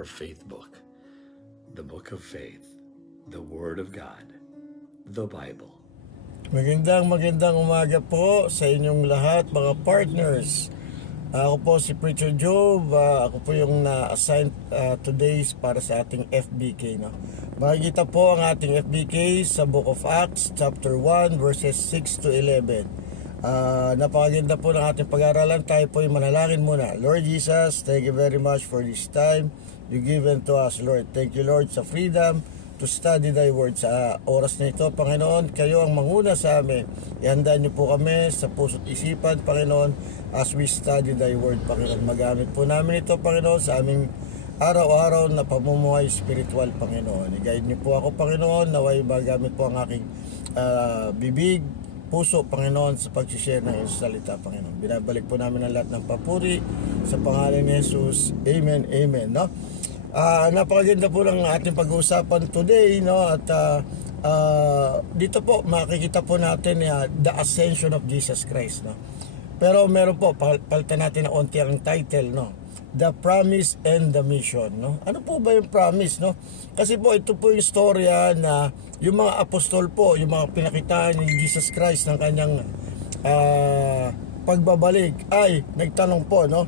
for Faith Book, the Book of Faith, the Word of God, the Bible. Magandang umaga po sa inyong lahat mga partners. Ako po si Preacher Job. Ako po yung na-assign today para sa ating FBK. No? Makikita po ang ating FBK sa Book of Acts chapter 1 verses 6 to 11. Napakaganda po ng ating pag-aaralan. Tayo po yung manalangin muna. Lord Jesus, thank you very much for this time you given to us, Lord. Thank you, Lord, sa freedom to study Thy Word. Sa oras na ito, Panginoon, kayo ang manguna sa amin. Ihanda niyo po kami sa puso't isipan, Panginoon, as we study Thy Word, Panginoon. Magamit po namin ito, Panginoon, sa aming araw-araw na pamumuhay spiritual, Panginoon. I-guide niyo po ako, Panginoon, naway magamit po ang aking bibig, puso, Panginoon, sa pag-share ng iyong salita, Panginoon. Binabalik po namin ang lahat ng papuri sa pangalan ni Jesus. Amen, amen, no? Napakaganda po ng ating pag-uusapan today, no? At dito po makikita po natin the ascension of Jesus Christ, no? Pero meron po, palitan natin ng onti ang title, no? The Promise and the Mission, no? Ano po ba yung promise, no? Kasi po ito po yung storya na yung mga apostol po, yung mga pinakitaan ni Jesus Christ ng kanyang pagbabalik ay nagtanong po, no?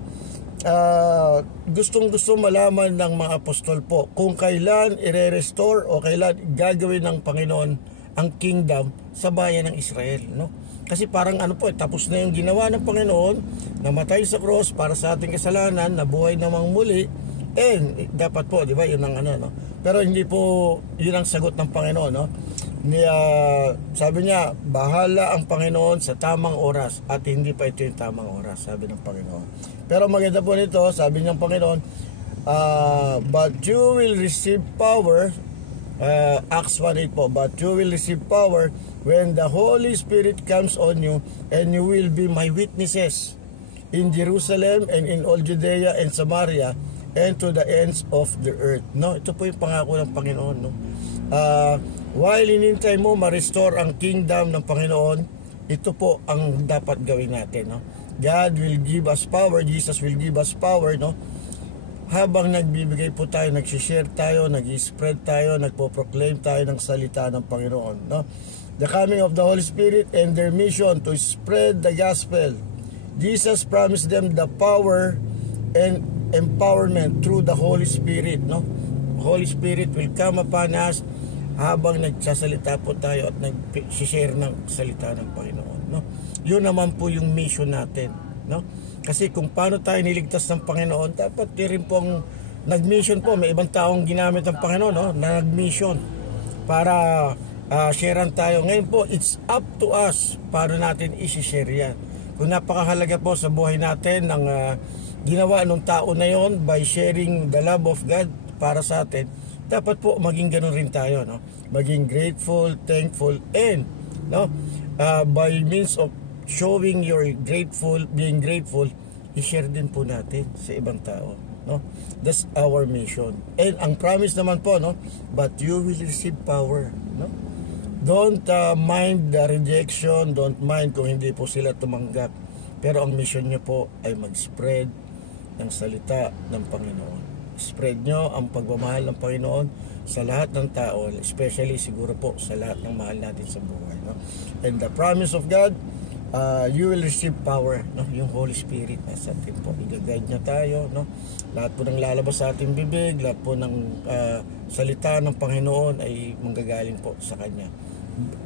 Gustong-gusto malaman ng mga apostol po kung kailan ire-restore o kailan gagawin ng Panginoon ang kingdom sa bayan ng Israel, no? Kasi parang ano po, tapos na yung ginawa ng Panginoon, namatay sa cross para sa ating kasalanan, nabuhay namang muli, dapat po, di ba, yun ang ano, no? Pero hindi po yun ang sagot ng Panginoon, no? Sabi niya, bahala ang Panginoon sa tamang oras at hindi pa ito yung tamang oras, sabi ng Panginoon. Pero maganda po nito, sabi ng Panginoon, but you will receive power, Acts 1:8 po, but you will receive power when the Holy Spirit comes on you, and you will be my witnesses in Jerusalem and in all Judea and Samaria and to the ends of the earth. No, ito po yung pangako ng Panginoon, no? While hinintay mo ma-restore ang kingdom ng Panginoon, ito po ang dapat gawin natin, no? God will give us power, Jesus will give us power, no? Habang nagbibigay po tayo, nag-share tayo, nag-spread tayo, nagpo-proclaim tayo ng salita ng Panginoon, no? The coming of the Holy Spirit and their mission to spread the gospel. Jesus promised them the power and empowerment through the Holy Spirit, no? Holy Spirit will come upon us habang nagsasalita po tayo at nag-share ng salita ng Panginoon, no? Yun naman po yung mission natin, no? Kasi kung paano tayo niligtas ng Panginoon, dapat rin pong nag-mission po. May ibang taong ginamit ng Panginoon, no? Na nag-mission para sharean tayo. Ngayon po, it's up to us paano natin isi-share yan. Kung napakahalaga po sa buhay natin ng ginawa ng tao na yon by sharing the love of God para sa atin, dapat po maging ganun rin tayo, no? Maging grateful, thankful, and no, by means of showing your being grateful, i-share din po natin sa ibang tao, no? That's our mission. And ang promise naman po, no, but you will receive power, no? Don't mind the rejection, don't mind kung hindi po sila tumanggap, pero ang mission nyo po ay mag-spread ng salita ng Panginoon. Spread nyo ang pagmamahal ng Panginoon sa lahat ng tao, especially siguro po sa lahat ng mahal natin sa buhay, no? And the promise of God, you will receive power, no? Yung Holy Spirit nasa atin po, i-guide niya tayo, no? Lahat po ng lalabas sa ating bibig, lahat po ng salita ng Panginoon ay manggagaling po sa Kanya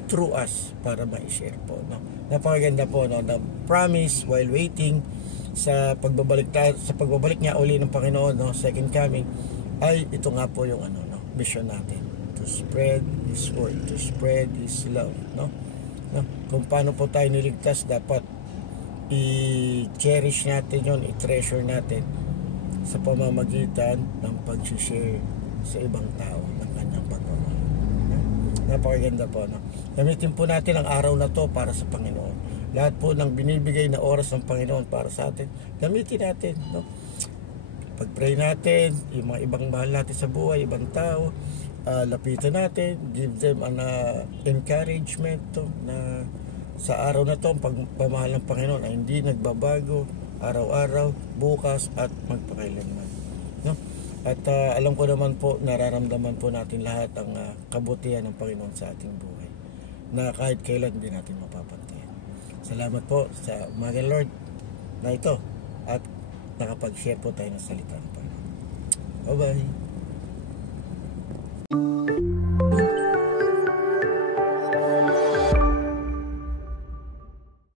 through us para ma-share po, no? Napakaganda po, no? The promise while waiting sa pagbabalik niya uli ng Panginoon, no? Second coming, ay ito nga po yung ano, no? Mission natin, to spread His word, to spread His love, no? Kung paano po tayo niligtas, dapat i-cherish natin yun, i-treasure natin sa pamamagitan ng pag-share sa ibang tao ng kanyang pagmamahal. Napakaganda po, no? Gamitin po natin ang araw na to para sa Panginoon. Lahat po ng binibigay na oras ng Panginoon para sa atin, gamitin natin, no? Pag-pray natin, yung mga ibang mahal natin sa buhay, ibang tao, lapitan natin, give them an encouragement to, na sa araw na to ang pagmamahal ng Panginoon ay hindi nagbabago, araw-araw, bukas at magpakailanman, no? At alam ko naman po, nararamdaman po natin lahat ang kabutihan ng Panginoon sa ating buhay, na kahit kailan hindi natin mapapantayan. Salamat po sa umaga, Lord, na ito, at nakapag-share po tayo ng salita ng Panginoon. Bye-bye.